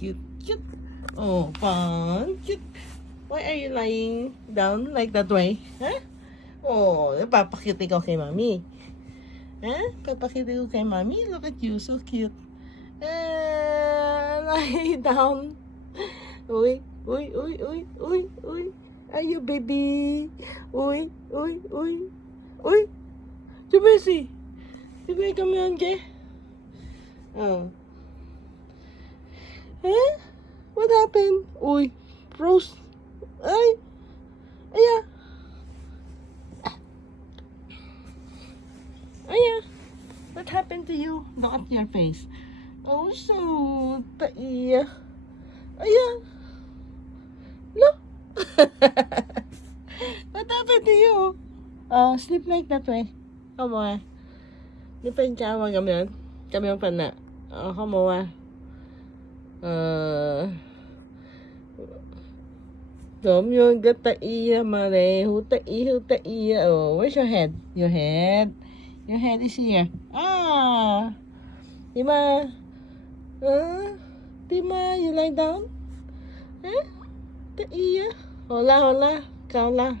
cute, cute. Oh, fun, cute. Why are you lying down like that way? Huh? Oh, papakita ko kay Mommy. Huh? Papakita ko kay Mommy. Look at you, so cute. Lie down. Uy, uy, uy, uy, uy, uy. Are you baby? Uy, uy, uy. Uy. Jumesi. Diba kami yan, ke? Oh. Eh? What happened? Uy. Rose. Ay. Aya. Aya. What happened to you? Look at your face. Oh, so taiya. Aya. Look. What happened to you? Oh, sleep like that way. Come on. 你瞓覺啊咁樣瞓啦。哦，好冇啊？咁樣嘅得意啊嘛你，好得意，好得意啊！哦，where's your head? Your head? Your head is here. Ah! 點啊？點啊？ You lie down? 得意啊！好啦好啦，夠啦。